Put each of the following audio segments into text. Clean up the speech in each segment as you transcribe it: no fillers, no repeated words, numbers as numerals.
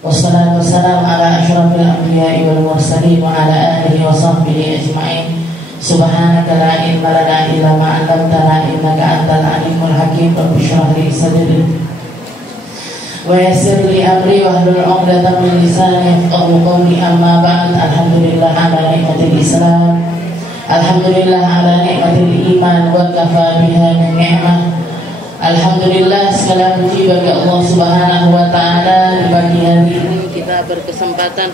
Wassalatu wassalamu ala asyrafil anbiya'i wal mursalin wa ala alihi wa sahbihi ajma'in. Subhanaka la ilma lana illa ma 'allamtana innaka antal alimul hakim. Rabbi shrah li sadri wa yassir li amri wahlul 'uqdatam min lisani yafqahu qawli. Amma ba'd. Alhamdulillah ala nikmatil Islam, alhamdulillah ala nikmatil iman wa kafa biha min ni'mah. Alhamdulillah, segala puji bagi Allah Subhanahu wa ta'ala. Di pagi hari ini kita berkesempatan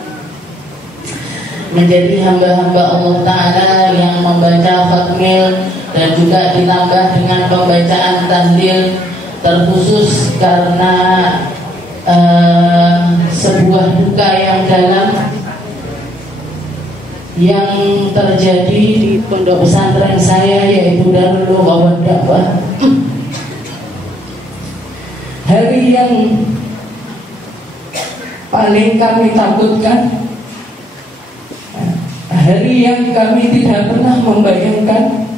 menjadi hamba-hamba Allah Ta'ala yang membaca khatmil dan juga ditambah dengan pembacaan tahlil, terkhusus karena sebuah duka yang dalam yang terjadi di pondok pesantren saya, yaitu Darul Lughah wad Dakwah. Hari yang paling kami takutkan, hari yang kami tidak pernah membayangkan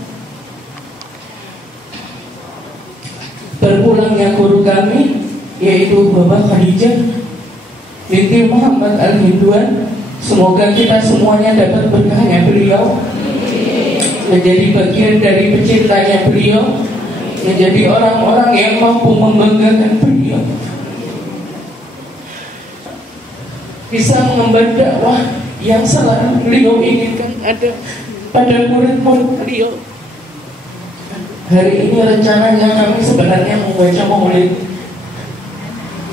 berpulangnya guru kami, yaitu Bapak Khadijah binti Muhammad Al-Hindwan. Semoga kita semuanya dapat berkahnya beliau, menjadi bagian dari pecintanya beliau, menjadi orang-orang yang mampu membanggakan beliau, bisa mengemban dakwah yang selalu beliau inginkan ada pada murid-murid beliau. Hari ini rencananya kami sebenarnya membaca maulid,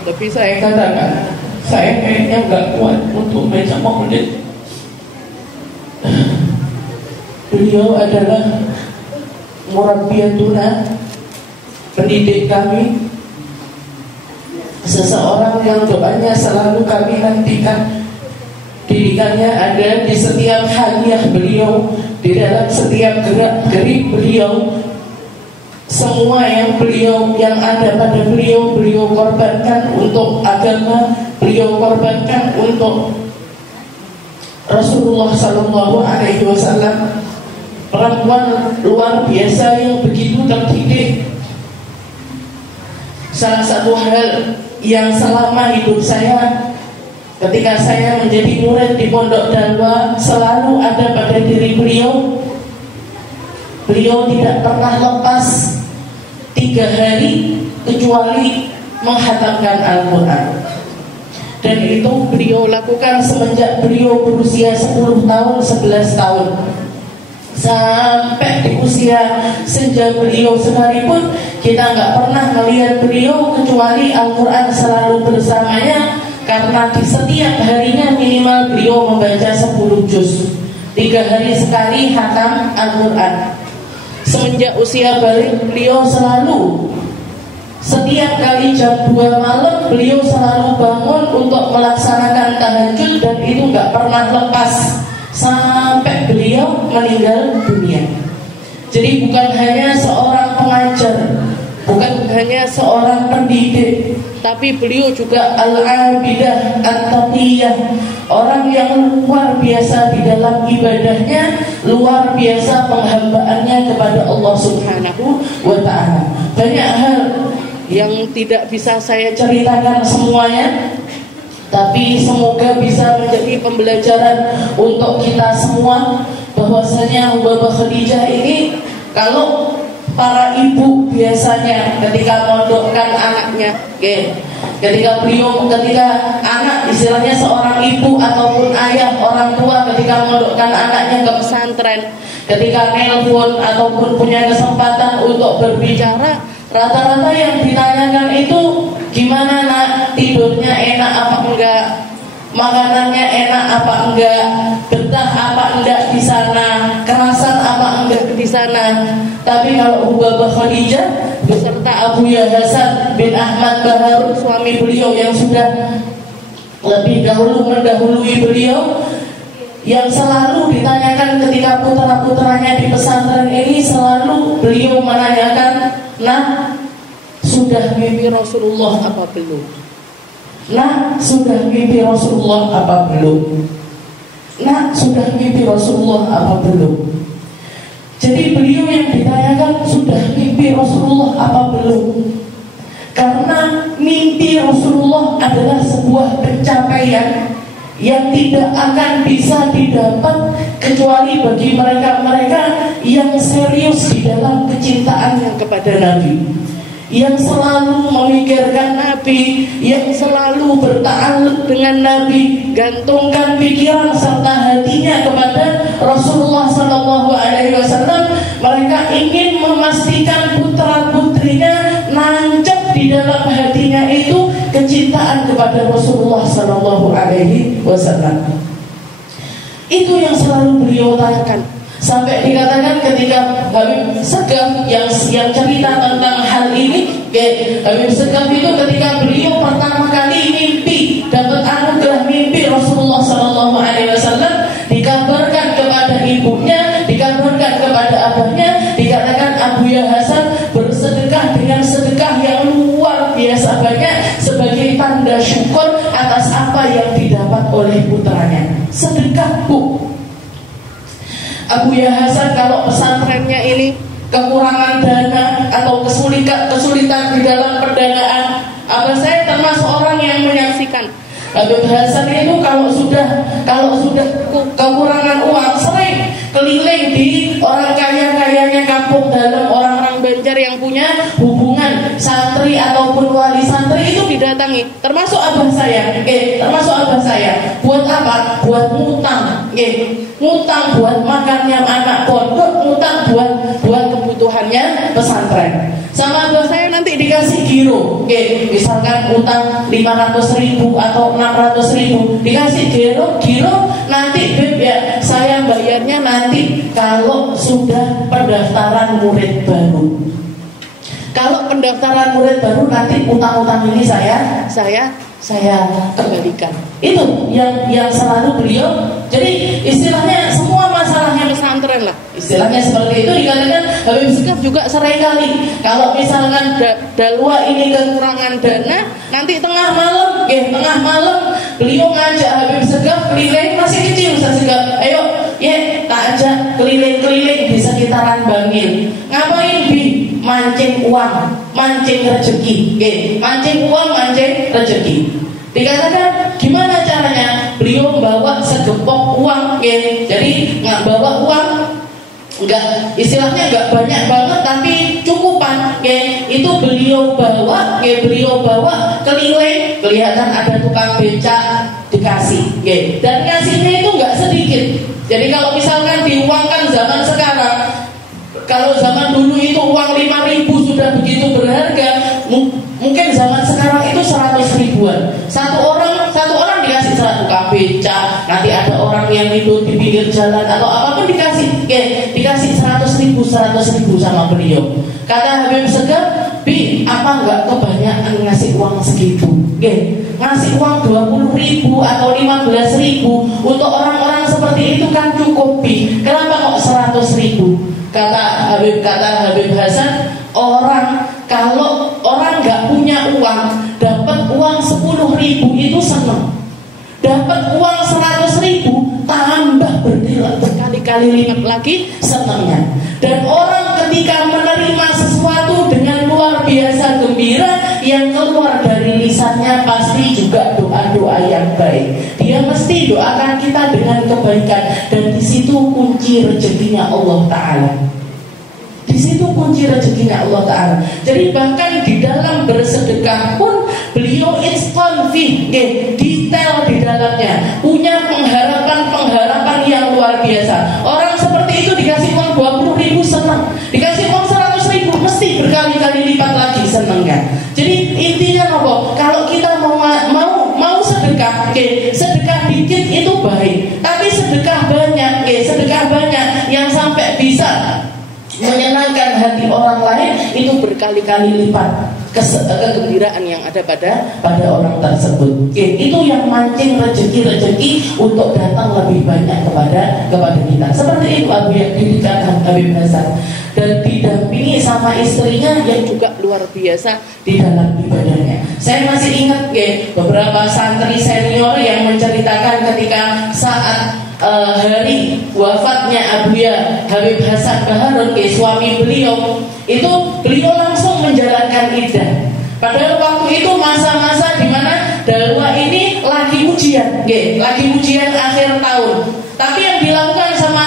tapi saya katakan saya kayaknya nggak kuat untuk baca maulid. Beliau adalah murabbiyatuna, pendidik kami, seseorang yang doanya selalu kami nantikan. Didikannya ada di setiap hadiah beliau, di dalam setiap gerak-gerik beliau. Semua yang ada pada beliau korbankan untuk agama, beliau korbankan untuk Rasulullah Sallallahu Alaihi Wasallam. Perempuan luar biasa yang begitu terdidik. Salah satu hal yang selama hidup saya, ketika saya menjadi murid di Pondok Dalwa, selalu ada pada diri beliau. Beliau tidak pernah lepas 3 hari kecuali menghatamkan Al-Quran. Dan itu beliau lakukan semenjak beliau berusia 10 tahun, 11 tahun. Sampai di usia senja beliau sekalipun, kita nggak pernah melihat beliau kecuali Al-Quran selalu bersamanya. Karena di setiap harinya minimal beliau membaca 10 juz. 3 hari sekali khatam Al-Quran. Semenjak usia balik, beliau selalu, setiap kali jam 2 malam, beliau selalu bangun untuk melaksanakan tahajud. Dan itu nggak pernah lepas sampai beliau meninggal dunia. Jadi bukan hanya seorang pengajar, bukan hanya seorang pendidik, tapi beliau juga al-abidah at-taqiyah, orang yang luar biasa di dalam ibadahnya, luar biasa penghambaannya kepada Allah Subhanahu wa ta'ala. Banyak hal yang tidak bisa saya ceritakan semuanya, tapi semoga bisa menjadi pembelajaran untuk kita semua, bahwasanya Bapak Khadijah ini, kalau para ibu biasanya ketika mondokkan anaknya, ketika anak, istilahnya seorang ibu ataupun ayah, orang tua ketika mondokkan anaknya ke pesantren, ketika nelpon ataupun punya kesempatan untuk berbicara, rata-rata yang ditanyakan itu, gimana nak, tidurnya enak apa enggak, makanannya enak apa enggak, betah apa enggak di sana, kerasan apa enggak di sana. Tapi kalau Bapak Khadijah beserta Abu Ya Hasan bin Ahmad Baharun, suami beliau yang sudah lebih dahulu mendahului beliau, yang selalu ditanyakan ketika putra-putranya di pesantren ini, selalu beliau menanyakan, nah, sudah mimpi Rasulullah apa belum? Nah, sudah mimpi Rasulullah apa belum? Nah, sudah mimpi Rasulullah apa belum? Jadi beliau yang ditanyakan sudah mimpi Rasulullah apa belum. Karena mimpi Rasulullah adalah sebuah pencapaian yang tidak akan bisa didapat kecuali bagi mereka-mereka yang serius di dalam kecintaannya kepada Nabi, yang selalu memikirkan Nabi, yang selalu berta'alluq dengan Nabi, gantungkan pikiran serta hatinya kepada Rasulullah SAW. Mereka ingin memastikan putra-putrinya nancap di dalam hatinya itu kecintaan kepada Rasulullah SAW. Itu yang selalu beliau tanyakan. Sampai dikatakan ketika Habib Segaf yang cerita tentang hal ini, Habib Segaf itu ketika beliau pertama kali mimpi, dapat anugerah mimpi Rasulullah SAW, dikabarkan kepada ibunya, dikabarkan kepada abahnya, dikatakan Abuya Hasan bersedekah dengan sedekah yang luar biasa banyak sebagai tanda syukur atas apa yang didapat oleh putranya. Sedekah, Bu. Abuya Hasan kalau pesantrennya ini kekurangan dana atau kesulitan di dalam perdanaan, abah saya termasuk orang yang menyaksikan. Habib Hasan itu kalau sudah kekurangan uang sering keliling di orang kaya-kayanya kampung dalam, orang-orang Banjar yang punya hubungan santri ataupun wali santri itu didatangi. Termasuk abah saya, Buat apa? Buat ngutang, ngutang buat makannya anak pondok, ngutang buat kebutuhannya pesantren. Sama abah saya nanti dikasih giro, misalkan utang 500.000 atau 600.000, dikasih giro nanti Beb ya, saya bayarnya nanti kalau sudah pendaftaran murid baru. Kalau pendaftaran murid baru nanti utang-utang ini saya kembalikan. Itu yang selalu beliau. Jadi istilahnya semua masalahnya pesantren lah, istilahnya seperti itu. Dikatakan Habib Segaf juga seringkali kalau misalkan dalwa ini kekurangan dana, nanti tengah malam beliau ngajak Habib Segaf keliling, masih kecil Ustaz Segaf, ayo tak ajak keliling-keliling di sekitaran Bangil. Ngapain Bi? Mancing uang, mancing rezeki, mancing uang, mancing rezeki. Dikatakan gimana caranya? Beliau membawa segepok uang, jadi nggak bawa uang, istilahnya nggak banyak banget tapi cukupan, itu beliau bawa keliling, kelihatan ada tukang becak dikasih, dan kasihnya itu nggak sedikit. Jadi kalau misalkan diuangkan zaman sekarang, kalau zaman dulu itu uang 5.000 sudah begitu berharga, mungkin zaman sekarang itu 100 ribuan. Satu orang dikasih 100 beca, nanti ada orang yang hidup di pinggir jalan atau apapun dikasih 100 ribu sama beliau. Kata Habib Segaf, Bi, apa enggak kebanyakan ngasih uang segitu? Ngasih uang 20.000 atau 15.000 untuk orang-orang seperti itu kan cukup, Bi. Kenapa kok 100.000? Kata Habib Hasan, kalau orang nggak punya uang, dapat uang 10.000 itu senang. Dapat uang 100.000 tambah berkali-kali lipat lagi senangnya. Dan orang ketika menerima sesuatu dengan luar biasa gembira, yang keluar dari lisannya pasti juga doa-doa yang baik. Dia mesti doakan kita dengan kebaikan, dan di situ kunci rezekinya Allah Ta'ala. Di situ kunci rezekinya Allah Ta'ala. Jadi bahkan di dalam bersedekah pun beliau itqan detail di dalamnya, punya pengharapan yang luar biasa. Orang seperti itu dikasih uang 20.000 senang, dikasih uang 100.000 mesti berkali-kali lipat lagi senangnya. Jadi intinya apa? Kalau kita mau sedekah, sedekah dikit itu baik, tapi sedekah banyak yang sampai bisa menyenangkan hati orang lain itu berkali-kali lipat kegembiraan yang ada pada orang tersebut. Itu yang mancing rezeki untuk datang lebih banyak kepada kita. Seperti itu Abu yang dikatakan Habib Hasan, dan didampingi sama istrinya yang juga luar biasa di dalam ibadahnya. Saya masih ingat beberapa santri senior yang menceritakan ketika saat hari wafatnya Abuya Habib Hasan Baharun, suami beliau, itu beliau langsung menjalankan iddah. Padahal waktu itu masa-masa di mana Dalwa ini lagi ujian, lagi ujian akhir tahun. Tapi yang dilakukan sama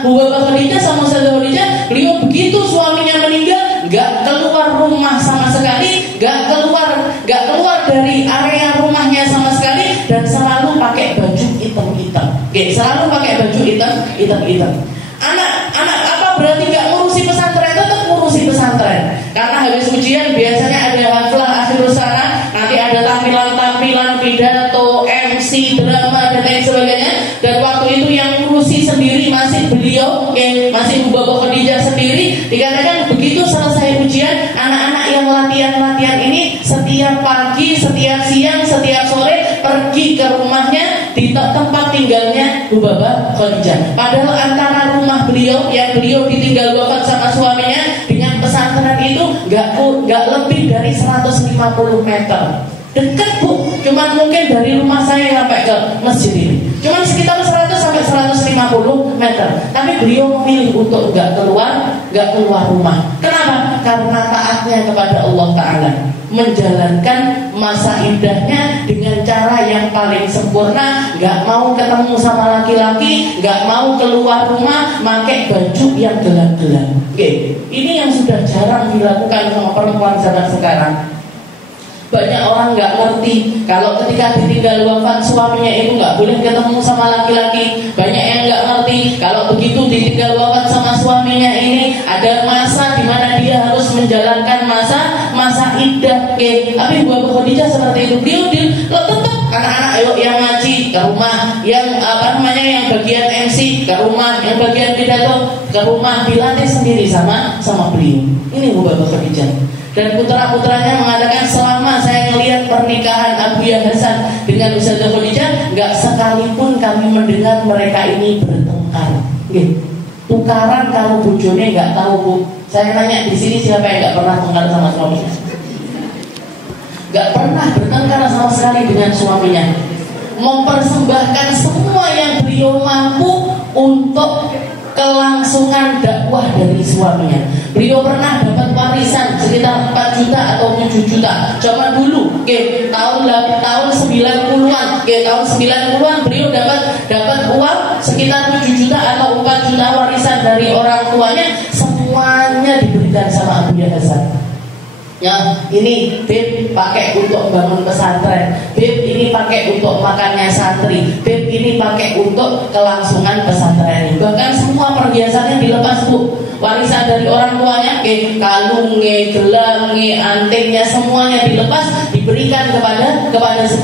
Bu Bapa Khadijah, sama Sayyidah Khadijah, beliau begitu suaminya meninggal, nggak keluar rumah sama sekali, nggak keluar dari area rumahnya sama sekali, dan selalu pakai baju hitam-hitam. Selalu pakai baju hitam-hitam. Anak apa berarti nggak ngurusi pesantren? Tetap ngurusi pesantren. Karena habis ujian biasanya ada haflah akhirus sana, nanti ada tampilan-tampilan pidato, MC, drama dan lain sebagainya. Dan waktu itu yang ngurusi sendiri masih beliau, masih Bu Bapa Khadijah sendiri. Dikatakan begitu selesai ujian, anak-anak yang latihan ini setiap pagi, setiap siang, setiap sore pergi ke rumahnya di tempat tinggalnya Bu Bapa Khadijah. Padahal antara rumah beliau yang beliau ditinggal wafat sama suaminya dengan pesantren itu nggak lebih dari 150 meter. Dekat Bu, cuman mungkin dari rumah saya sampai ke masjid ini cuman sekitar 100 sampai 150 meter. Tapi beliau memilih untuk nggak keluar rumah. Kenapa? Karena taatnya kepada Allah Ta'ala, menjalankan masa indahnya dengan cara yang paling sempurna. Nggak mau ketemu sama laki-laki, nggak mau keluar rumah pakai baju yang gelap-gelap. Ini yang sudah jarang dilakukan sama perempuan zaman sekarang. Banyak orang nggak ngerti kalau ketika ditinggal wafat suaminya itu nggak boleh ketemu sama laki-laki. Banyak yang nggak ngerti kalau begitu ditinggal wafat sama suaminya ini ada masa di mana dia harus menjalankan masa iddah. Tapi Bu Bapa Khadijah seperti itu. Beliau tetap anak-anak yang ngaji ke rumah, yang yang bagian MC ke rumah, yang bagian pidato ke rumah, dilatih sendiri sama beliau. Ini Bu Bapa Khadijah. Dan putra-putranya mengatakan selama saya melihat pernikahan Abu Hasan dengan Sayyidah Khadijah, nggak sekalipun kami mendengar mereka ini bertengkar. Tukaran kalau bojone nggak tahu Bu. Saya tanya di sini siapa yang nggak pernah tengkar sama suaminya? Nggak pernah bertengkar sama sekali dengan suaminya. Mempersembahkan semua yang beliau mampu untuk kelangsungan dakwah dari suaminya. Beliau pernah dapat warisan sekitar 4 juta atau 7 juta zaman dulu. Tahun 90-an. Tahun 90-an beliau dapat uang sekitar 7 juta atau 4 juta warisan dari orang tuanya, semuanya diberikan sama Abu Hasan. Ya, ini Beb pakai untuk bangun pesantren, Beb ini pakai untuk makannya santri, Beb ini pakai untuk kelangsungan pesantren ini. Bahkan semua perhiasannya dilepas Bu. Warisan dari orang tuanya, kalungnya, gelangnya, antingnya, semuanya dilepas, diberikan kepada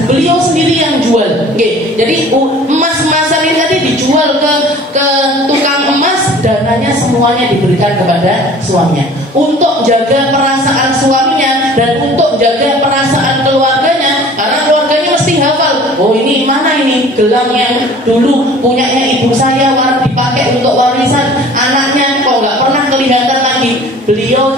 beliau sendiri yang jual. Jadi emas-emasan ini tadi dijual ke tukang emas, dananya semuanya diberikan kepada suaminya untuk jaga perasaan suaminya dan untuk jaga perasaan keluarganya, karena keluarganya mesti hafal. Oh ini mana ini gelang yang dulu punyanya ibu saya dipakai untuk warisan anaknya, kok nggak pernah kelihatan lagi. Beliau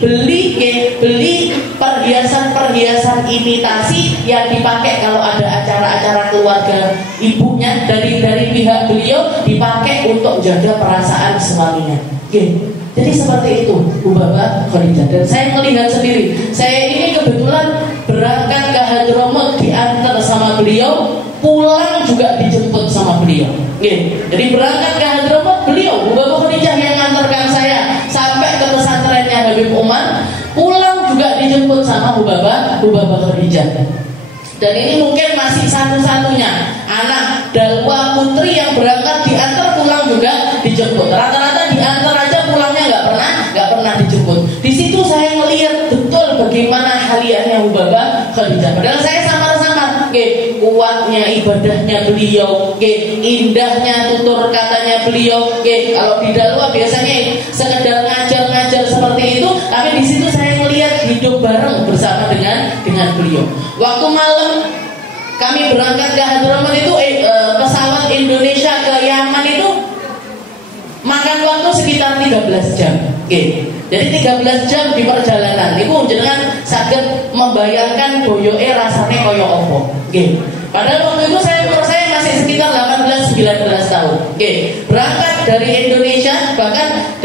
beli perhiasan imitasi yang dipakai kalau ada acara-acara keluarga ibunya dari pihak beliau, dipakai untuk jaga perasaan suaminya. Jadi seperti itu Bu Bapa Khadijah. Dan saya melihat sendiri, saya ini kebetulan berangkat ke Hadramut diantar sama beliau, pulang juga dijemput sama beliau. Jadi berangkat ke Hadramut beliau, Bu Bapa Khadijah yang mengantarkan saya sampai ke pesantrennya Habib Umar, pulang juga dijemput sama Bu Bapa Khadijah. Dan ini mungkin masih satu-satunya anak Dalwa putri yang berangkat diantar pulang juga dijemput. Rata-rata diantar aja, pulangnya nggak pernah dijemput. Di situ saya melihat betul bagaimana haliahnya Bu Bapa Khadijah. Padahal saya sama-sama, kuatnya ibadahnya beliau, indahnya tutur katanya beliau. Kalau di Dalwa biasanya sekedar ngajar seperti itu, tapi di situ saya melihat hidup bareng bersama dengan beliau. Waktu malam kami berangkat ke Hadramut itu pesawat Indonesia ke Yaman itu makan waktu sekitar 13 jam. Jadi 13 jam di perjalanan itu jenengan saged membayangkan boyoke rasane kaya apa. Padahal waktu itu saya masih sekitar 18-19 tahun. Berangkat dari Indonesia, bahkan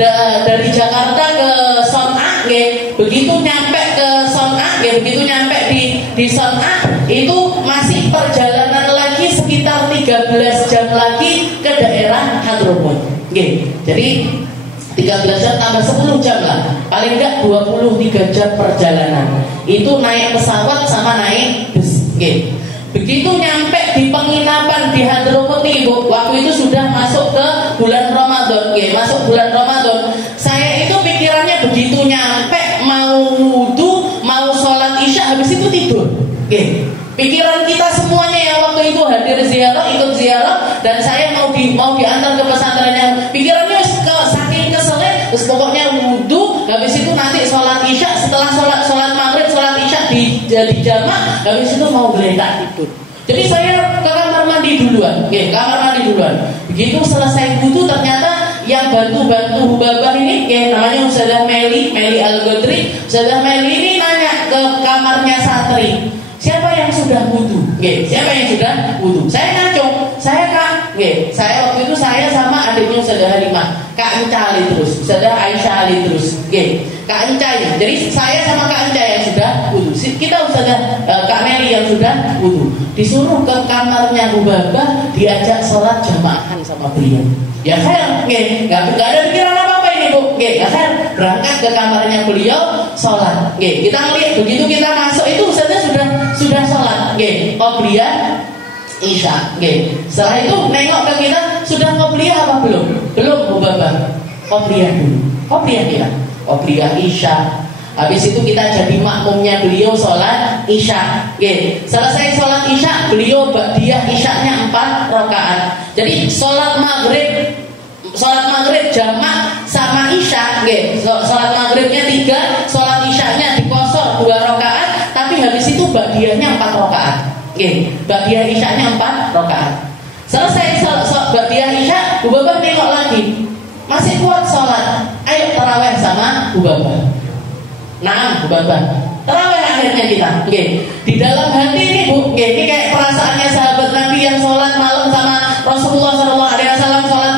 dari Jakarta ke Son'a, begitu nyampe ke di Son'a itu masih perjalanan lagi sekitar 13 jam lagi ke daerah Hadramut. Jadi 13 jam tambah 10 jam lah, paling enggak 23 jam perjalanan. Itu naik pesawat sama naik bus. Begitu nyampe di penginapan di Hadramut nih Bu, waktu itu sudah masuk ke bulan Ramadan. Masuk bulan Ramadan, saya itu pikirannya begitu nyampe mau wudu, mau sholat isya, habis itu tidur. Pikiran kita semuanya yang waktu itu hadir ziarah, ikut ziarah, dan saya mau diantar ke pesantrennya. Pikirannya saking keselnya, terus pokoknya wudu, habis itu nanti sholat isya, setelah sholat maghrib, sholat isya di jamak, habis itu mau geletak tidur. Jadi saya ke kamar mandi duluan, kamar mandi duluan. Begitu selesai wudu, ternyata yang bantu Hubabah ini, namanya Ustazah Meli Al-Godri. Ustazah Meli ini nanya ke kamarnya santri, siapa yang sudah wudu? Siapa yang sudah wudu? Saya ngaco, saya Kak. Saya waktu itu saya sama adiknya Ustazah Halimah, Kak Enca Ali terus, Ustazah Aisyah Ali terus. Kak Enca ini. Jadi saya sama Kak Enca yang sudah wudu. Kita Ustazah Kak Meli yang sudah wudu. Disuruh ke kamarnya Hubabah, diajak sholat jamaahan sama beliau. Ya saya nggak ada pikiran apa-apa ini Bu. Ya saya berangkat ke kamarnya beliau sholat. Kita ngelihat begitu kita masuk itu Ustazah sudah sholat. Qobliyah isya. Setelah itu nengok ke kita, sudah qobliyah apa belum? Belum Hubabah. Qobliyah dulu. Qobliyah isya. Habis itu kita jadi makmumnya beliau sholat isya. Selesai sholat isya, beliau ba'diyah isyanya 4 rakaat. Jadi sholat maghrib jamak sama isya. Sholat maghribnya 3, sholat isyanya dikosor 2 rakaat. Tapi habis itu ba'diyahnya 4 rakaat. Ba'diyah isyanya 4 rakaat. Selesai ba'diyah isya, Hubabah nengok lagi, masih kuat sholat. Ayo taraweh sama Hubabah. Nah, Hubabah taraweh akhirnya kita. Di dalam hati ini Bu, ini kayak perasaannya sahabat Nabi yang sholat malam sama Rasulullah SAW, sholat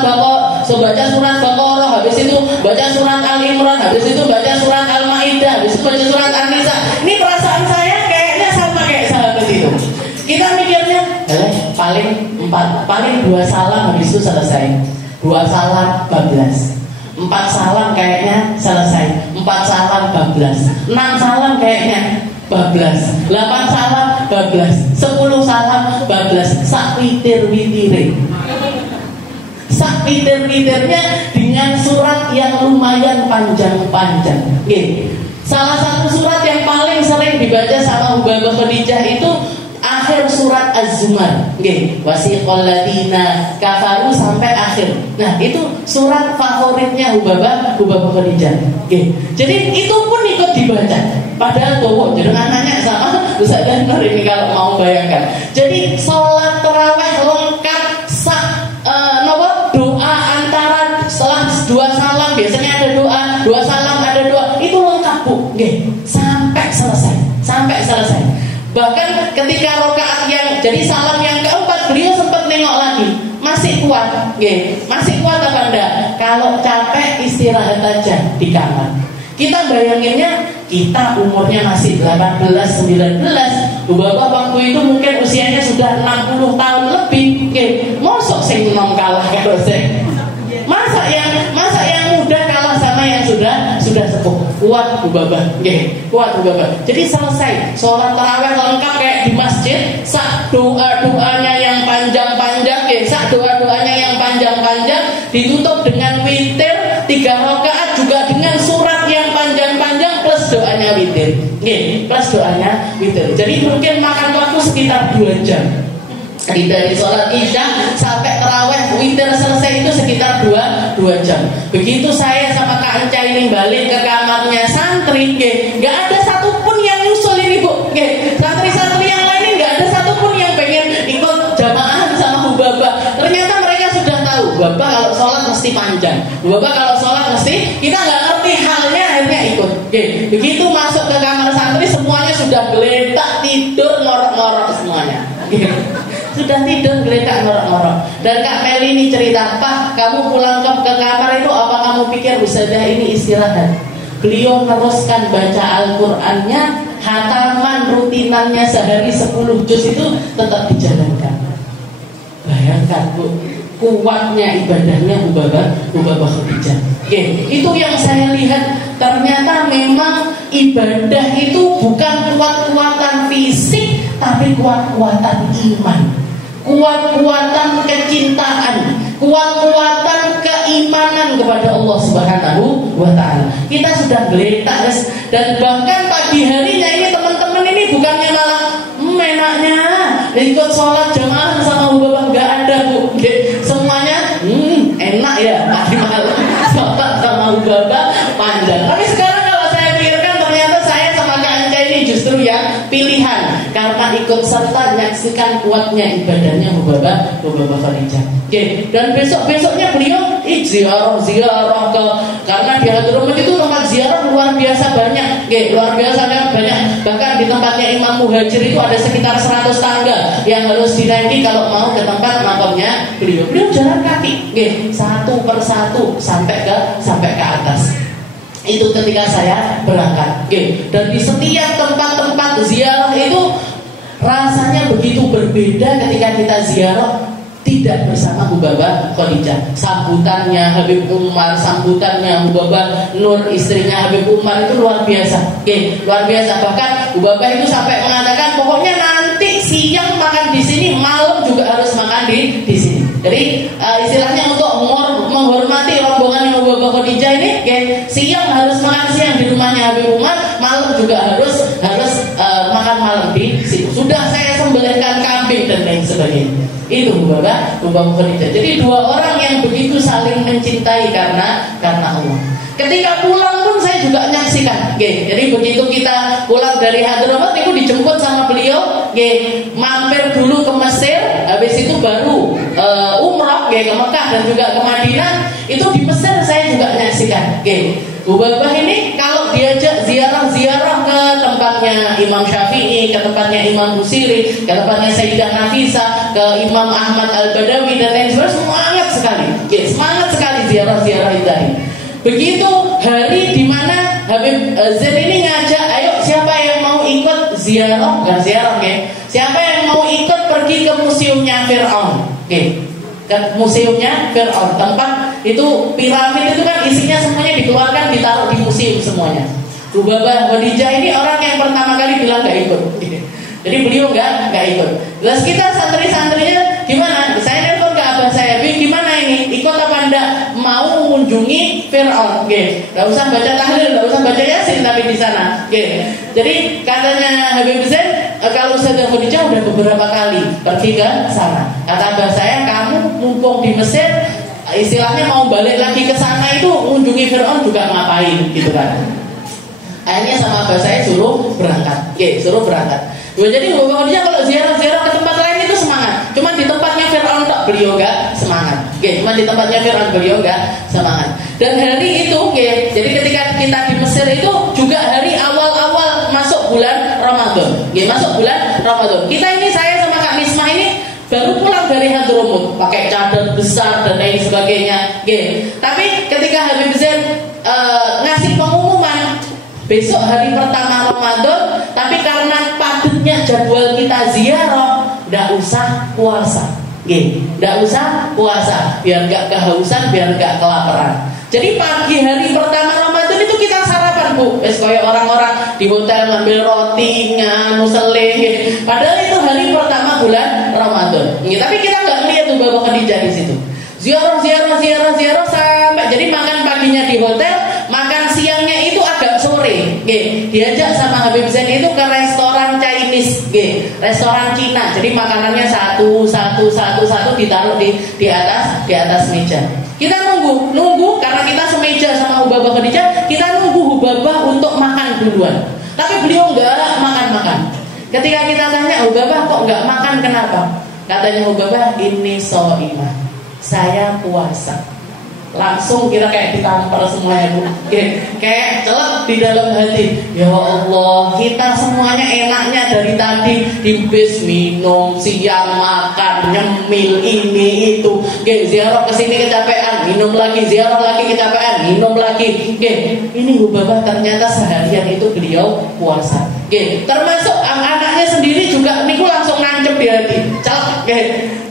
baca surat Baqarah, habis itu baca surat Al-Imran, habis itu baca surat Al-Maidah, habis itu baca surat An-Nisa. Ini perasaan saya kayaknya sama kayak sahabat itu. Kita mikirnya, paling 2 salam habis itu selesai. 2 salam bablas. 4 salam kayaknya selesai. 4 salam bablas. 6 salam kayaknya bablas. 8 salam bablas. 10 salam bablas. Sak witir-witire. Sak witir-witirnya dengan surat yang lumayan panjang-panjang. Salah satu surat yang paling sering dibaca sama Hubabah Khadijah itu akhir surat Az-Zumar. Wasiqal ladina kafaru sampai akhir. Nah, itu surat favoritnya Hubabah Khadijah. Jadi itu pun ikut dibaca. Padahal tuh jenengan nanya sama Ustaz Nur ini kalau mau bayangkan. Jadi sholat tarawih lengkap doa antara setelah 2 salam biasanya ada doa, 2 salam ada doa. Itu lengkap Bu. Sampai selesai. Bahkan ketika rakaat yang jadi salam yang keempat, beliau sempat nengok lagi, masih kuat, masih kuat apa enggak? Kalau capek istirahat aja di kamar. Kita bayanginnya kita umurnya masih 18-19, Hubabah waktu itu mungkin usianya sudah 60 tahun lebih. Mosok sing nom kalah karo sing. Masa yang muda kalah sama yang sudah sepuh. Kuat Hubabah. Kuat Hubabah. Jadi selesai sholat tarawih lengkap kayak di masjid, sak doa-doanya yang panjang-panjang, sak doa-doanya yang panjang-panjang ditutup dengan witir 3 rakaat juga dengan surat yang panjang-panjang plus doanya witir. Plus doanya witir. Jadi mungkin makan waktu sekitar 2 jam. Jadi dari sholat isya sampai tarawih witir selesai itu sekitar 2 jam. Begitu saya sama Kak Enca ini balik ke kamarnya santri, nggak ada satupun yang nyusul ini Bu. Santri-santri yang lain ini nggak ada satupun yang pengen ikut jamaahan sama Hubabah. Ternyata mereka sudah tahu Hubabah kalau sholat mesti panjang. Hubabah kalau sholat mesti, kita nggak ngerti halnya akhirnya ikut. Begitu masuk ke kamar santri semuanya sudah geletak tidur ngorok-ngorok semuanya. Sudah tidur geletak ngorok-ngorok. Dan Kak Meli ini cerita, Pak, kamu pulang ke kamar itu apa kamu pikir Ustazah ini istirahat? Beliau meneruskan baca Al-Qur'annya khataman rutinannya sehari 10 juz itu tetap dijalankan. Bayangkan Bu, kuatnya ibadahnya Hubabah Khadijah. Itu yang saya lihat, ternyata memang ibadah itu bukan kuat-kuatan fisik, tapi kuat-kuatan iman, kuat-kuatan kecintaan, kuat-kuatan keimanan kepada Allah Subhanahu wa Ta'ala. Kita sudah geletak, dan bahkan pagi harinya ini teman-teman ini bukannya malah enaknya ikut sholat jamaah sama Hubabah, nggak ada Bu. Semuanya enak ya pagi malam sholat sama Hubabah panjang. Tapi sekarang kalau saya pikirkan, ternyata saya sama Kak Anca ini justru yang pilihan, karena ikut serta menyaksikan kuatnya ibadahnya Hubabah Khadijah. Dan besok-besoknya beliau ziarah ke, karena di Hadramut itu tempat ziarah luar biasa banyak, luar biasa banyak. Bahkan di tempatnya Imam Muhajir itu ada sekitar 100 tangga yang harus dinaiki kalau mau ke tempat makamnya beliau. Beliau jalan kaki, satu persatu sampai ke atas. Itu ketika saya berangkat, dan di setiap tempat-tempat ziarah itu rasanya begitu berbeda ketika kita ziarah tidak bersama Hubabah Khadijah. Sambutannya Habib Umar, sambutannya Hubabah Nur, istrinya Habib Umar, itu luar biasa. Luar biasa. Bahkan Hubabah itu sampai mengatakan, pokoknya nanti siang makan di sini, malam juga harus makan di sini. Jadi istilahnya untuk menghormati rombongan Hubabah Khadijah ini, siang harus makan siang di rumahnya Habib Umar, malam juga harus makan malam di situ. Sudah saya sembelihkan kambing dan lain sebagainya. Itu Hubabah Khadijah. Jadi dua orang yang begitu saling mencintai karena Allah. Ketika pulang pun saya juga menyaksikan. Jadi begitu kita pulang dari Hadramut itu dijemput sama beliau, mampir dulu ke Mesir, habis itu baru umrah ke Mekah dan juga ke Madinah. Itu di Mesir saya juga menyaksikan. Hubabah ini kalau diajak ziarah-ziarah ke tempatnya Imam Syafi'i, ke tempatnya Imam Busiri, ke tempatnya Sayyidah Nafisah, ke Imam Ahmad Al-Badawi dan lain sebagainya, semangat sekali. Semangat sekali ziarah-ziarah itu tadi. Begitu hari di mana Habib Zain ini ngajak, ayo siapa yang mau ikut ziarah, bukan ziarah, siapa yang mau ikut pergi ke museumnya Fir'aun, ke museumnya Fir'aun, tempat itu piramid itu kan isinya semuanya dikeluarkan, ditaruh di museum semuanya. Hubabah Khadijah ini orang yang pertama kali bilang nggak ikut. Jadi beliau nggak ikut. Terus kita santri-santrinya gimana? Saya nelfon ke abah saya, gimana ini? Ikut apa enggak? Mau mengunjungi Fir'aun, nggak usah baca tahlil, nggak usah baca yasin tapi di sana, Jadi katanya Habib Zain, kalau Sayyidah Khadijah udah beberapa kali pergi ke sana. Kata abah saya, kamu mumpung di Mesir, istilahnya mau balik lagi ke sana itu mengunjungi Fir'aun juga ngapain gitu kan. Akhirnya sama abah saya suruh berangkat. Jadi Hubabah Khadijah kalau ziarah-ziarah ke tempat lain itu semangat. Cuma di tempatnya Fir'aun tak, beliau enggak semangat. Cuma di tempatnya Fir'aun beliau enggak semangat. Dan hari itu, jadi ketika kita di Mesir itu juga hari awal-awal masuk bulan Ramadan. Masuk bulan Ramadan. Kita ini, saya sama Kak Misma ini baru pulang dari Hadramut, pakai cadar besar dan lain sebagainya. Tapi ketika Habib Zain ngasih pengumuman besok hari pertama Ramadan, tapi karena padatnya jadwal kita ziarah, nggak usah puasa, nggak usah puasa, biar nggak kehausan, biar nggak kelaparan. Jadi pagi hari pertama Ramadan itu kita sarapan Bu, kayak orang-orang di hotel ngambil roti, nganu seleh. Padahal itu hari pertama bulan Ramadan. Tapi kita nggak melihat Hubabah Khadijah di situ. Ziarah sampai jadi makan paginya di hotel, makan siangnya itu agak sore. Diajak sama Habib Zain itu ke restoran Chinese, restoran Cina. Jadi makanannya satu ditaruh di atas meja. Kita nunggu karena kita semeja sama Hubabah Khadijah, kita nunggu Hubabah untuk makan duluan. Tapi beliau enggak makan. Ketika kita tanya, Hubabah kok enggak makan, kenapa? Katanya Hubabah, ini shaimah, saya puasa. langsung kita kayak ditampar semuanya Bu. Kayak celek di dalam hati. Ya Allah, kita semuanya enaknya dari tadi di bis minum, siang makan, nyemil ini itu. Ziarah ke sini kecapean, minum lagi, ziarah lagi kecapean, minum lagi. Ini Bu Baba ternyata seharian itu beliau puasa. Termasuk anaknya sendiri juga niku langsung nancep di hati. Celek.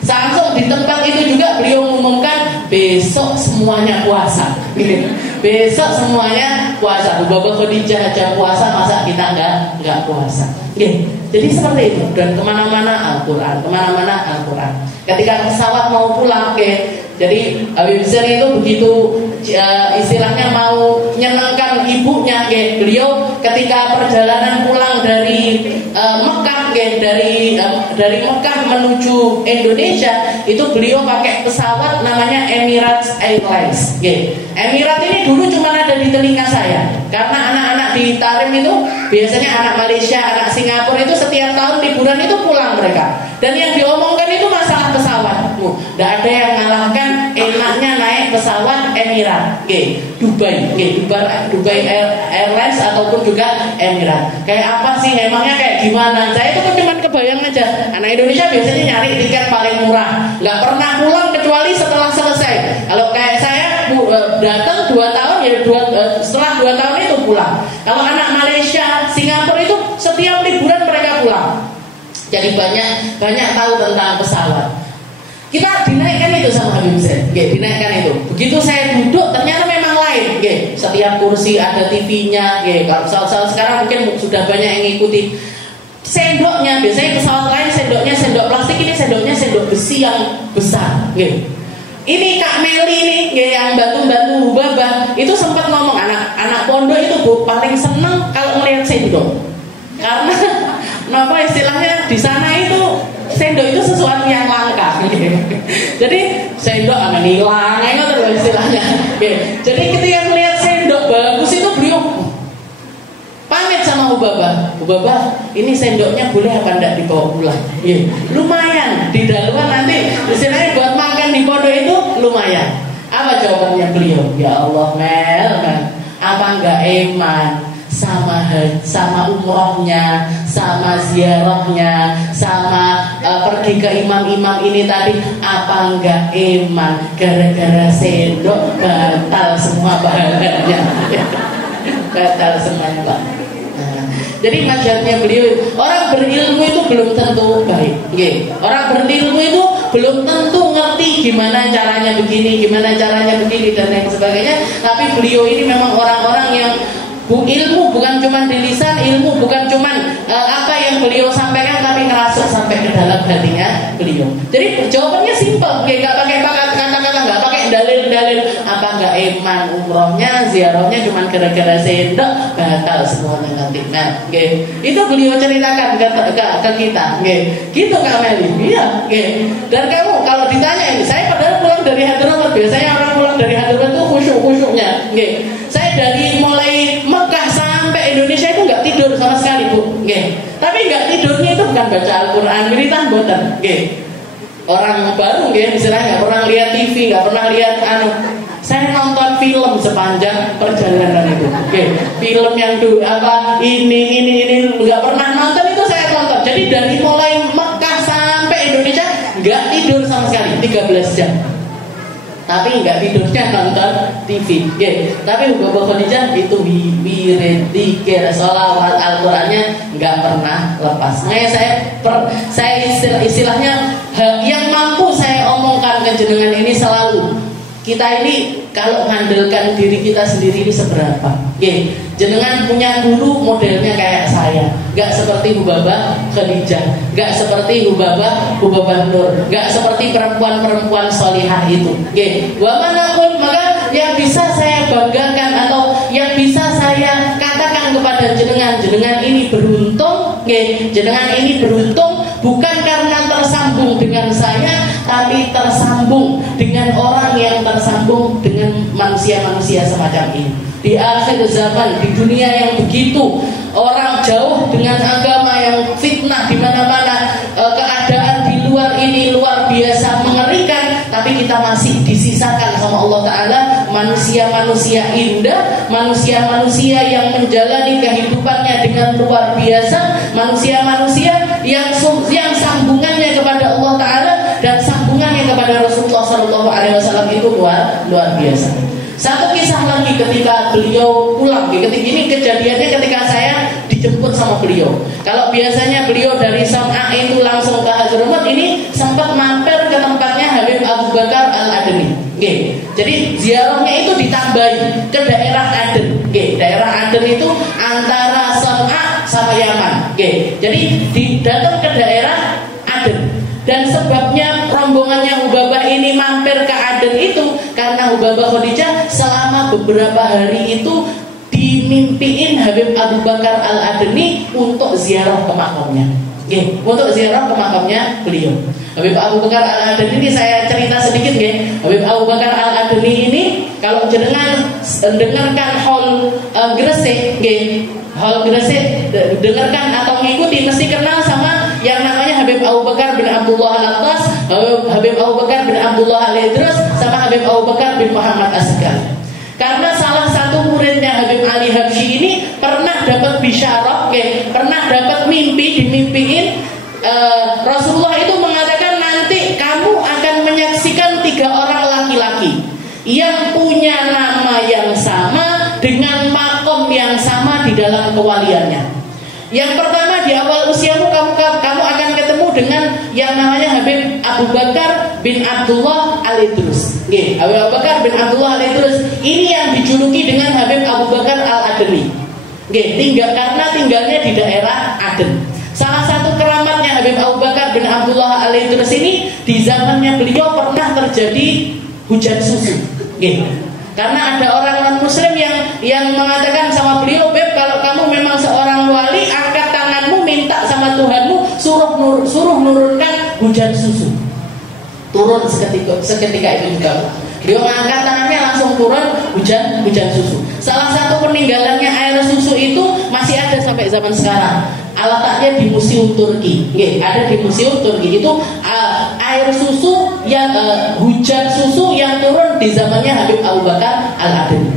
Langsung di tempat itu juga beliau mengumumkan besok semuanya puasa. Besok semuanya puasa. Bu Baba Khadijah aja puasa, masa kita nggak puasa? Jadi seperti itu. Dan kemana-mana Al-Quran, kemana-mana Al-Quran. Ketika pesawat mau pulang, jadi Habib Zain itu begitu istilahnya mau nyenangkan ibunya, beliau ketika perjalanan pulang dari Mekah, dari Mekah menuju Indonesia, itu beliau pakai pesawat namanya Emirates Airlines. Emirates ini dulu cuma ada di telinga saya, karena anak-anak di Tarim itu biasanya anak Malaysia, anak Singapura itu setiap tahun liburan itu pulang mereka. Dan yang diomongkan itu masalah pesawat. Tidak ada yang mengalahkan enaknya naik pesawat Emirates, Dubai Airlines ataupun juga Emirates. Kayak apa sih? Emangnya kayak gimana? Saya itu cuma kebayang aja. Anak Indonesia biasanya nyari tiket paling murah, nggak pernah pulang kecuali setelah selesai. Kalau kayak saya datang 2 tahun ya setelah 2 tahun itu pulang. Kalau anak Malaysia, Singapura itu setiap liburan mereka pulang. Jadi banyak tahu tentang pesawat. Kita dinaikkan itu sama Habib Zain, dinaikkan itu. Begitu saya duduk, ternyata memang lain. Setiap kursi ada TV-nya. Kalau pesawat sekarang mungkin sudah banyak yang ngikuti. Sendoknya, biasanya pesawat lain sendoknya sendok plastik, ini sendoknya sendok besi yang besar. Ini Kak Meli nih, yang bantu-bantu Baba, itu sempat ngomong anak pondok itu Bu paling seneng kalau ngelihat sendok. Karena kenapa istilahnya di sana itu sendok itu sesuatu yang langka. Jadi sendok akan hilang, itu istilahnya. Jadi ketika melihat sendok bagus itu beliau pamit sama Bu Baba, ini sendoknya boleh apa enggak dibawa pulang? Lumayan, di daluan nanti istilahnya buat makan di pondok itu lumayan. Apa jawabannya beliau? Ya Allah Mel, apa enggak iman sama umrohnya, sama ziarahnya, sama pergi ke imam-imam ini tadi, apa enggak iman? Gara-gara sendok batal semua pahalanya. Batal semuanya Pak. Jadi mazhabnya beliau, orang berilmu itu belum tentu baik. Orang berilmu itu belum tentu ngerti gimana caranya begini, dan lain sebagainya. Tapi beliau ini memang orang-orang yang ilmu bukan cuma di lisan, ilmu bukan cuma apa yang beliau sampaikan, tapi ngerasuk sampai ke dalam hatinya beliau. Jadi jawabannya simpel, nggak pakai kata-kata, nggak pakai dalil-dalil, apa nggak iman umrohnya, ziarahnya cuma gara-gara sendok batal semuanya nanti. Itu beliau ceritakan ke kita, gitu Kak Meli. Iya, dan kamu kalau ditanya ini, saya padahal pulang dari Hadramaut, biasanya orang pulang dari Hadramaut itu khusyuk-khusyuknya. Saya dari mulai Mekah sampai Indonesia itu nggak tidur sama sekali Bu. Tapi nggak tidurnya itu bukan baca Al-Quran, wiritan boten. Orang baru istilahnya nggak pernah lihat TV, nggak pernah lihat saya nonton film sepanjang perjalanan itu. Film yang dulu ini nggak pernah nonton, itu saya tonton. Jadi dari mulai Mekah sampai Indonesia nggak tidur sama sekali 13 jam. Tapi nggak tidurnya nonton TV. Tapi Baba Khadijah itu wirid, zikir, sholawat, Al-Qurannya nggak pernah lepas. Saya istilahnya yang mampu saya omongkan ke jenengan ini selalu. Kita ini kalau mengandalkan diri kita sendiri ini seberapa? Jenengan punya guru modelnya kayak saya, nggak seperti Bu Baba Khadijah, nggak seperti Bu Baba Nur, nggak seperti perempuan-perempuan solihah itu. Wa manakun, maka yang bisa saya banggakan atau yang bisa saya katakan kepada jenengan ini beruntung. Jenengan ini beruntung bukan karena tersambung dengan saya, tapi tersambung dengan orang yang tersambung dengan manusia-manusia semacam ini. Di akhir zaman, di dunia yang begitu orang jauh dengan agama, yang fitnah di mana-mana, keadaan di luar ini luar biasa mengerikan, tapi tapi kita masih disisakan sama Allah Ta'ala manusia-manusia indah, manusia-manusia yang menjalani kehidupannya dengan luar biasa, manusia-manusia yang sambungannya kepada Allah Ta'ala dan sambungannya kepada Rasulullah SAW itu luar biasa. Satu kisah lagi ketika beliau pulang, ini kejadiannya ketika saya dijemput sama beliau. Kalau biasanya beliau dari Sana'a itu langsung ke Hadramut, ini sempat mampir ke tempatnya Habib Abu Bakar Al-Adni. Jadi ziarahnya itu ditambahi ke daerah Aden. Daerah Aden itu antara Sana'a sama Yaman. Jadi datang ke daerah Aden. Dan sebabnya rombongannya Hubabah ini mampir ke Aden itu karena Hubabah Khadijah selama beberapa hari itu dimimpiin Habib Abu Bakar Al-Adni untuk ziarah ke makamnya. Untuk ziarah ke makamnya beliau. Habib Abu Bakar Al-Adni ini saya cerita sedikit Habib Abu Bakar Al-Adni ini kalau jenengan dengarkan Hall Gresik, Hall Gresik dengarkan atau mengikuti mesti kenal sama yang namanya Habib Abu Bakar bin Abdullah Al-Attas, Habib Abu Bakar bin Abdullah Al-Idrus, sama Habib Abu Bakar bin Muhammad Asgar. Karena salah satu muridnya Habib Ali Habsyi ini pernah dapat bisyarah, pernah dapat mimpi, dimimpiin Rasulullah itu mengatakan nanti kamu akan menyaksikan 3 orang laki-laki yang punya nama yang sama dengan makom yang sama di dalam kewaliannya. Yang pertama, di awal usiamu kamu akan ketemu dengan yang namanya Habib Abu Bakar bin Abdullah Al-Idrus. Habib Abu Bakar bin Abdullah Al-Idrus ini yang dijuluki dengan Habib Abu Bakar Al-Adni. Karena tinggalnya di daerah Aden. Salah satu keramatnya Habib Abu Bakar bin Abdullah Al-Idrus ini, di zamannya beliau pernah terjadi hujan susu. Karena ada orang non-muslim yang mengatakan sama beliau, "Beb, kalau kamu memang seorang wali, angkat tanganmu minta sama Tuhanmu suruh nurunkan hujan susu." Turun seketika itu juga. Beliau mengangkat tangannya langsung turun hujan susu. Salah satu peninggalannya air susu itu masih ada sampai zaman sekarang. Letaknya di Museum Turki. Ada di Museum Turki itu air susu yang hujan susu yang turun di zamannya Habib Abu Bakar Al-Adni.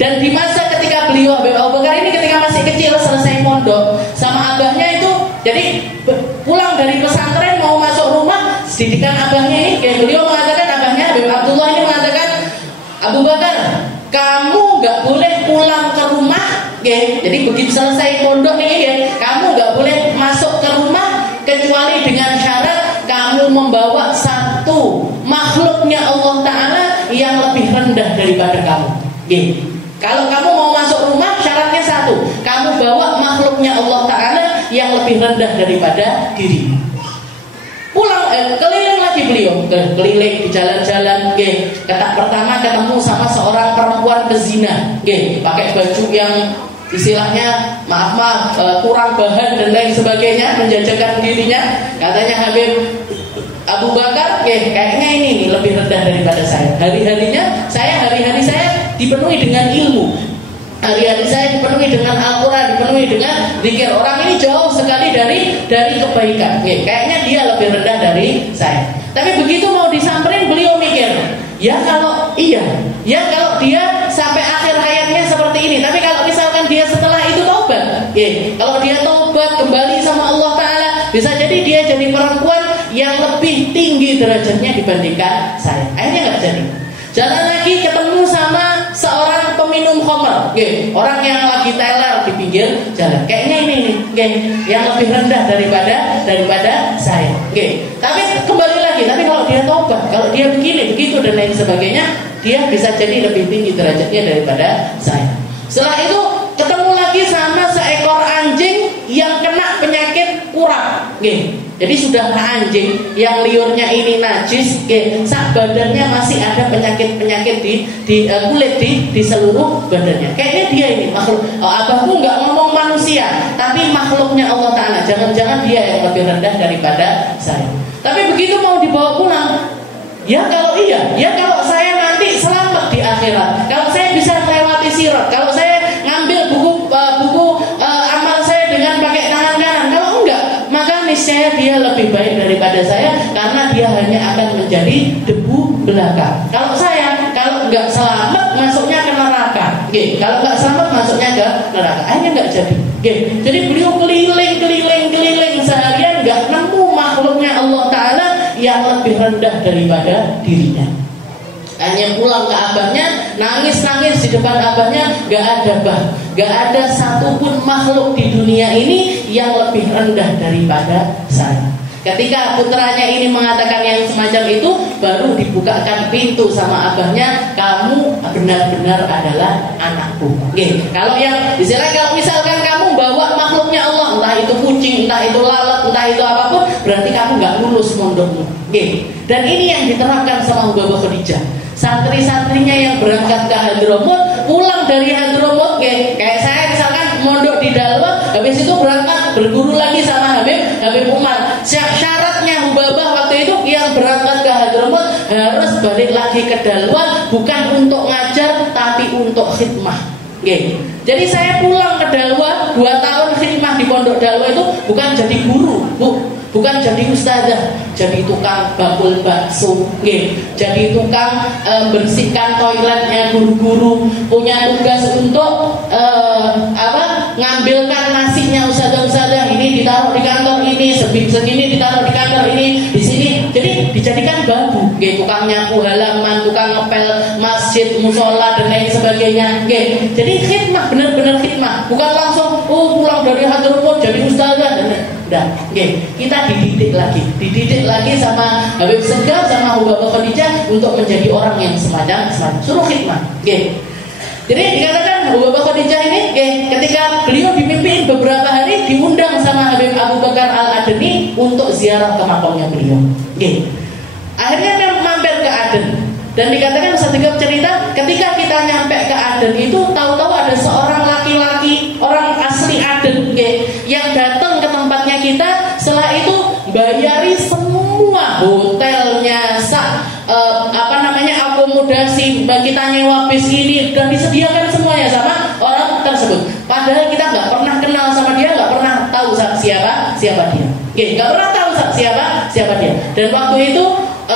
Dan di masa ketika beliau Habib Abu Bakar ini ketika masih kecil selesai mondok sama abahnya itu, jadi pulang dari pesantren mau masuk rumah, didikan abahnya ini, beliau mengatakan, abahnya Habib Abdullah ini mengatakan, "Abu Bakar, kamu nggak boleh pulang ke rumah." Jadi begitu selesai pondok nih, kamu nggak boleh masuk ke rumah kecuali dengan syarat kamu membawa satu makhluknya Allah Ta'ala yang lebih rendah daripada kamu. Kalau kamu mau masuk rumah, syaratnya satu, kamu bawa makhluknya Allah Ta'ala yang lebih rendah daripada diri. Pulang, keliling lagi beliau, keliling di jalan-jalan. Kata pertama ketemu sama seorang perempuan pezina, pakai baju yang istilahnya maaf kurang bahan dan lain sebagainya, menjajakan dirinya. Katanya Habib Abu Bakar, kayaknya ini nih lebih rendah daripada saya. Hari-hari saya dipenuhi dengan ilmu. Hari-hari saya dipenuhi dengan Al-Quran, dipenuhi dengan zikir. Orang ini jauh sekali dari kebaikan. Kayaknya dia lebih rendah dari saya. Tapi begitu mau disamperin, beliau mikir, kalau dia sampai akhir hayatnya seperti ini. Tapi kalau misalkan dia setelah itu taubat, kalau dia taubat kembali sama Allah Ta'ala, bisa jadi dia jadi perempuan yang lebih tinggi derajatnya dibandingkan saya. Akhirnya nggak jadi. Jalan lagi ketemu sama seorang peminum khamr, orang yang lagi teler di pinggir jalan. Kayaknya ini yang lebih rendah daripada saya. Tapi kembali lagi, tapi kalau dia taubat, kalau dia begini, begitu dan lain sebagainya, dia bisa jadi lebih tinggi derajatnya daripada saya. Setelah itu ketemu lagi sama seekor anjing yang kena penyakit kurap. Jadi sudah anjing yang liurnya ini najis, sak badannya masih ada penyakit-penyakit di kulit di seluruh badannya. Kayaknya dia ini makhluk. Abahku nggak ngomong manusia, tapi makhluknya Allah Ta'ala. Jangan-jangan dia yang lebih rendah daripada saya. Tapi begitu mau dibawa pulang, kalau saya nanti selamat di akhirat, kalau saya bisa melewati sirat, kalau saya ngambil buku amal saya dengan pakai tangan kanan, kalau enggak, maka niscaya dia lebih baik daripada saya, karena dia hanya akan menjadi debu belakang. Kalau saya, kalau nggak selamat masuknya ke neraka. Kalau nggak selamat masuknya ke neraka. Akhirnya nggak jadi. Jadi beliau keliling seharian nggak nemu makhluknya Allah Ta'ala yang lebih rendah daripada dirinya. Hanya pulang ke abahnya, nangis di depan abahnya, gak ada satupun makhluk di dunia ini yang lebih rendah daripada saya. Ketika putranya ini mengatakan yang semacam itu, baru dibukakan pintu sama abahnya, kamu benar-benar adalah anakku. Kalau yang istilahnya, kalau misalkan kamu bawa makhluknya Allah, entah itu kucing, entah itu lalat, entah itu apapun, berarti kamu gak lulus mondokmu. Dan ini yang diterapkan sama Mbak Khadijah. Santri-santrinya yang berangkat ke Hadramut, pulang dari Hadramut, kayak saya misalkan mondok di Dalwa, habis itu berangkat berguru lagi sama Habib Umar. Syaratnya Hubabah waktu itu yang berangkat ke Hadramut harus balik lagi ke Dalwa, bukan untuk ngajar tapi untuk khidmah. Jadi saya pulang ke Dalwa 2 tahun khidmah di pondok Dalwa itu bukan jadi guru, bukan jadi ustazah, jadi tukang bakul bakso, jadi tukang bersihkan toiletnya guru-guru, punya tugas untuk ngambilkan nasinya ustazah-ustazah, ini ditaruh di kantor ini, segini ditaruh di kantor ini, di sini. Jadi dijadikan babu, tukang nyapu halaman, tukang ngepel masjid, musola dan lain sebagainya. Jadi khidmah, benar-benar khidmah, bukan langsung pulang dari Hadramut jadi ustazah dan kita dididik lagi sama Habib Segaf, sama Mbak Khadijah untuk menjadi orang yang semacam suruh khidmah. Jadi dikatakan Mbak Khadijah ini, ketika beliau dimimpiin beberapa hari, diundang sama Habib Abu Bakar Al-Adeni untuk ziarah ke makamnya beliau. Akhirnya mampir ke Aden. Dan dikatakan Ustaz Segaf cerita, ketika kita nyampe ke Aden itu, tahu-tahu ada seorang laki-laki, orang asli Aden, yang datang ke tempatnya kita. Setelah itu bayari semua hotelnya, akomodasi, kita nyewa bis ini, dan disediakan semuanya sama orang tersebut. Padahal kita nggak pernah kenal sama dia, nggak pernah tahu siapa dia. Nggak pernah tahu siapa dia. Dan waktu itu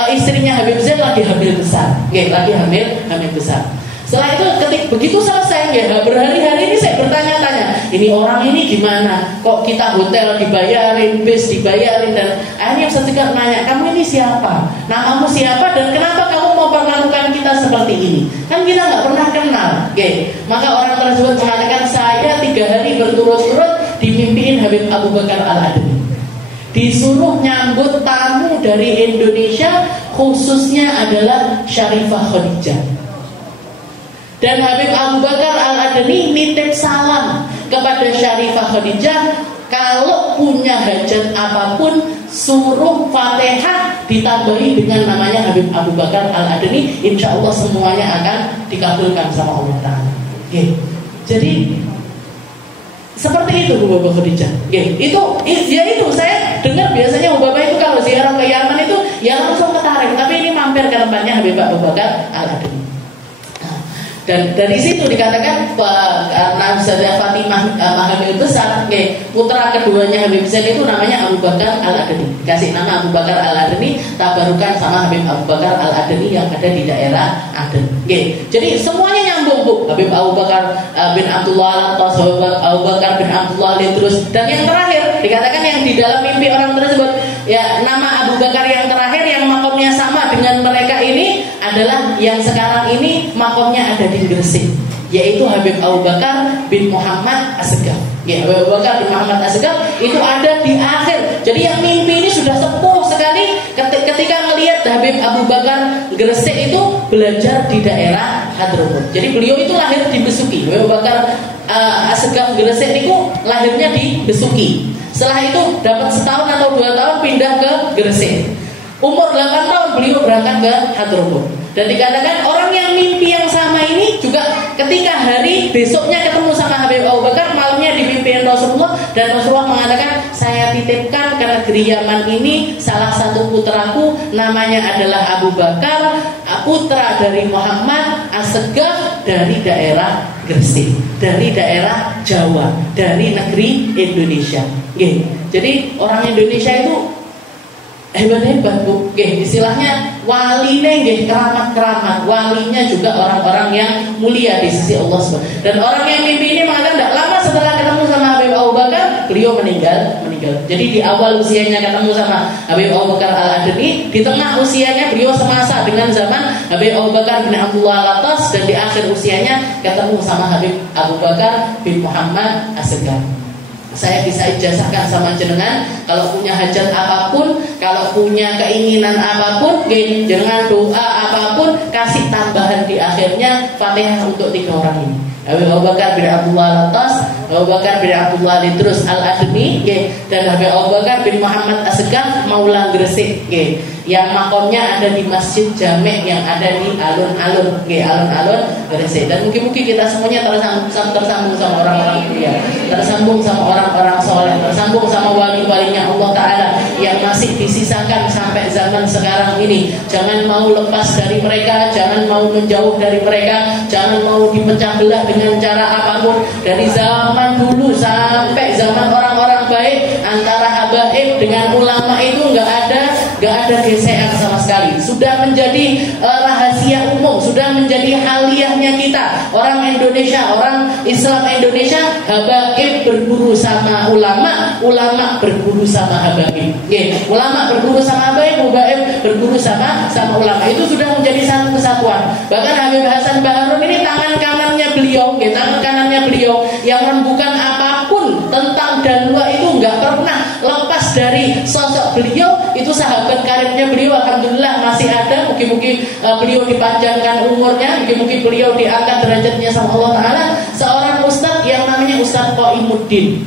istrinya Habib Zain lagi hamil besar, lagi hamil besar. Setelah itu begitu selesai, berhari-hari ini saya bertanya-tanya, ini orang ini gimana? Kok kita hotel dibayarin, bis dibayarin, dan akhirnya Ustaz Segaf nanya, kamu ini siapa? Namamu siapa? Dan kenapa kamu mau perlakukan kita seperti ini? Kan kita nggak pernah kenal. Maka orang tersebut mengatakan, saya 3 hari berturut-turut dimimpiin Habib Abu Bakar Al-Adeni, disuruh nyambut tamu dari Indonesia, khususnya adalah Syarifah Khadijah. Dan Habib Abu Bakar Al-Adeni nitip salam kepada Syarifah Khadijah, kalau punya hajat apapun suruh Fatihah ditambahi dengan namanya Habib Abu Bakar Al-Adeni, insya Allah semuanya akan dikabulkan sama Allah Ta'ala. Jadi seperti itu Bu Bapak Khadijah. Itu saya dengar biasanya Bu Bapak itu kalau ziarah ke Yaman itu ya langsung ketarik, tapi ini mampir ke tempatnya Habib Abu Bakar Al-Adeni. Dan dari situ dikatakan karena Ustazah Fatimah hamil besar, putra keduanya Habib Zain itu namanya Abu Bakar Al-Adeni. Dikasih nama Abu Bakar Al-Adeni, tabarukan sama Habib Abu Bakar Al-Adeni yang ada di daerah Aden. Jadi semuanya nyambung, Bu. Habib Abu Bakar bin Abdullah Al-Atas, Abu Bakar bin Abdullah Al-Idrus, dan yang terakhir dikatakan yang di dalam mimpi orang tersebut, nama Abu Bakar yang terakhir yang makomnya sama dengan mereka ini adalah yang sekarang ini makomnya ada di Gresik, yaitu Habib Abu Bakar bin Muhammad As-Segaf. Habib Abu Bakar bin Muhammad As-Segaf itu ada di akhir. Jadi yang mimpi ini sudah sepuh sekali ketika melihat Habib Abu Bakar Gresik itu belajar di daerah Hadramut. Jadi beliau itu lahir di Besuki. Habib Abu Bakar As-Segaf Gresik itu lahirnya di Besuki. Setelah itu dapat setahun atau 2 tahun pindah ke Gresik. Umur 8 tahun beliau berangkat ke Hadramut. Dan dikatakan orang yang mimpi yang sama ini juga ketika hari besoknya ketemu sama Habib Abu Bakar, malamnya dimimpiin Rasulullah, dan Rasulullah mengatakan, saya titipkan ke negeri Yaman ini salah satu putraku, namanya adalah Abu Bakar, putra dari Muhammad As-Segaf dari daerah Gresik, dari daerah Jawa, dari negeri Indonesia. Jadi orang Indonesia itu hebat-hebat Bu. Istilahnya waline nggih keramat-keramat. Walinya juga orang-orang yang mulia di sisi Allah SWT. Dan orang yang mimpi ini mengatakan tidak lama setelah ketemu sama Habib Abu Bakar, beliau meninggal. Jadi di awal usianya ketemu sama Habib Abu Bakar Al-Adni, di tengah usianya beliau semasa dengan zaman Habib Abu Bakar bin Abdullah Al-Attas, dan di akhir usianya ketemu sama Habib Abu Bakar bin Muhammad As-Segaf. Saya bisa ijazahkan sama jenengan, kalau punya hajat apapun, kalau punya keinginan apapun, jangan doa apapun, kasih tambahan di akhirnya Fatihah untuk 3 orang ini. Habib Abu Bakar bin Abdullah Al-Attas, Abu Bakar bin Abdullah Idrus Al-Adni, dan Habib Abu Bakar bin Muhammad As-Segaf Maula Gresik, yang makomnya ada di Masjid Jamek yang ada di alun-alun, alun-alun Gresik. Dan mungkin kita semuanya tersambung sama orang-orang mulia, tersambung sama orang-orang soleh, tersambung sama wali-walinya Allah Ta'ala yang masih disisakan sampai zaman sekarang ini. Jangan mau lepas dari mereka, jangan mau menjauh dari mereka, jangan mau dipecah belah dengan cara apapun. Dari zaman dulu sampai zaman orang-orang baik, antara habaib dengan ulama itu nggak ada gesekan sama sekali. Sudah menjadi rahasia umum, sudah menjadi haliyahnya kita orang Indonesia, orang Islam Indonesia. Habaib berburu sama ulama, ulama berburu sama habaib. Ulama berburu sama habaib, habaib berburu sama ulama. Itu sudah menjadi satu kesatuan. Bahkan Habib Hasan Baharun ini tangan kanannya beliau, tangan kanannya beliau yang rembukan apapun tentang dalwa itu nggak pernah lepas dari sosok beliau. Itu sahabat karibnya beliau, alhamdulillah masih ada. Mungkin beliau dipanjangkan umurnya, mungkin beliau diangkat derajatnya sama Allah Ta'ala. Seorang ustadz yang namanya Ustadz Qoimuddin,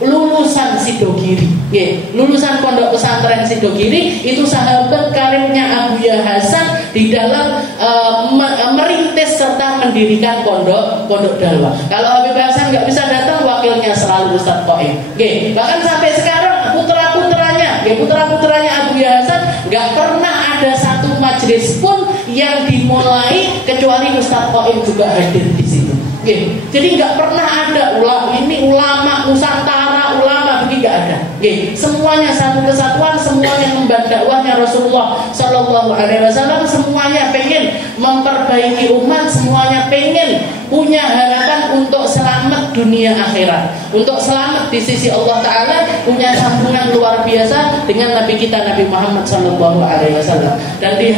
lulusan Sidogiri, lulusan pondok pesantren Sidogiri. Itu sahabat karibnya Abu Yahya Hasan di dalam merintis serta mendirikan pondok dakwah. Kalau Habib Hasan nggak bisa datang, wakilnya selalu Ustadz Qoim. Bahkan sampai sekarang putra-putranya Abu Yahya Hasan nggak pernah ada satu majelis pun yang dimulai kecuali Ustadz Qoim juga hadir di situ. Jadi nggak pernah ada ulama Nusantara, ulama begini nggak ada. Semuanya satu kesatuan, semuanya membantu dakwahnya Rasulullah Shallallahu Alaihi Wasallam. Semuanya pengen memperbaiki umat, semuanya pengen punya harapan untuk selamat dunia akhirat, untuk selamat di sisi Allah Ta'ala, punya sambungan luar biasa dengan Nabi kita Nabi Muhammad Shallallahu Alaihi Wasallam. Dan di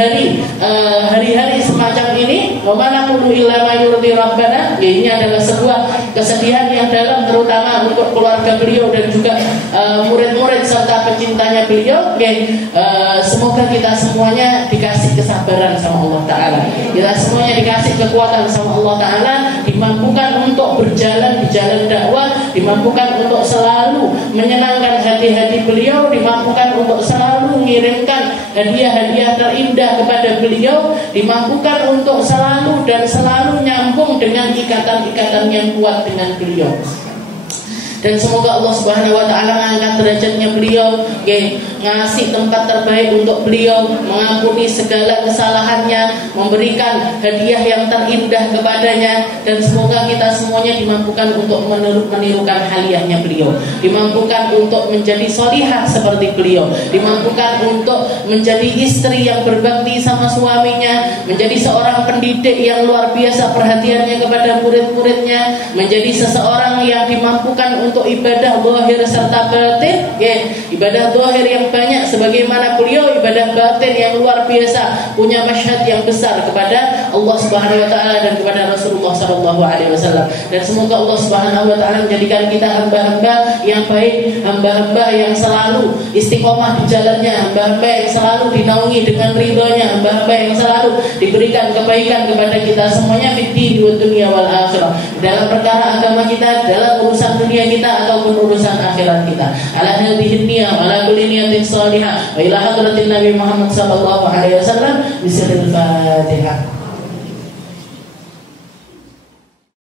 hari-hari semacam ini, wamanaqulu illa ma yurdi rabbana, ini adalah sebuah kesedihan yang dalam, terutama untuk keluarga beliau dan juga murid-murid serta pecintanya beliau. Semoga kita semuanya dikasih kesabaran sama Allah Ta'ala, kita semuanya dikasih kekuatan sama Allah Ta'ala, dimampukan untuk berjalan di jalan dakwah, dimampukan untuk selalu menyenangkan hati-hati beliau, dimampukan untuk selalu mengirimkan hadiah-hadiah terindah kepada beliau, dimampukan untuk selalu nyambung dengan ikatan-ikatan yang kuat dengan beliau. Dan semoga Allah Subhanahu wa Ta'ala mengangkat derajatnya beliau, ngasih tempat terbaik untuk beliau, mengampuni segala kesalahannya, memberikan hadiah yang terindah kepadanya. Dan semoga kita semuanya dimampukan untuk menirukan haliyahnya beliau, dimampukan untuk menjadi solihah seperti beliau, dimampukan untuk menjadi istri yang berbakti sama suaminya, menjadi seorang pendidik yang luar biasa perhatiannya kepada murid-muridnya, menjadi seseorang yang dimampukan untuk ibadah zahir serta batin, ibadah zahir yang banyak sebagaimana beliau, ibadah batin yang luar biasa, punya masyhad yang besar kepada Allah Subhanahu wa Ta'ala dan kepada Rasulullah Sallallahu Alaihi Wasallam. Dan semoga Allah Subhanahu wa Ta'ala menjadikan kita hamba-hamba yang baik, hamba-hamba yang selalu istiqomah di jalannya, hamba-hamba yang selalu dinaungi dengan ridhonya, hamba-hamba yang selalu diberikan kebaikan kepada kita semuanya fid din wa dunya wal akhirah, dalam perkara agama kita, dalam urusan dunia kita ataupun urusan akhirat kita. Ala hadhihi niyah wa ala kulli niyatin salihah wa ila hadratin Nabi Muhammad sallallahu alaihi wasallam bisirril Fatihah.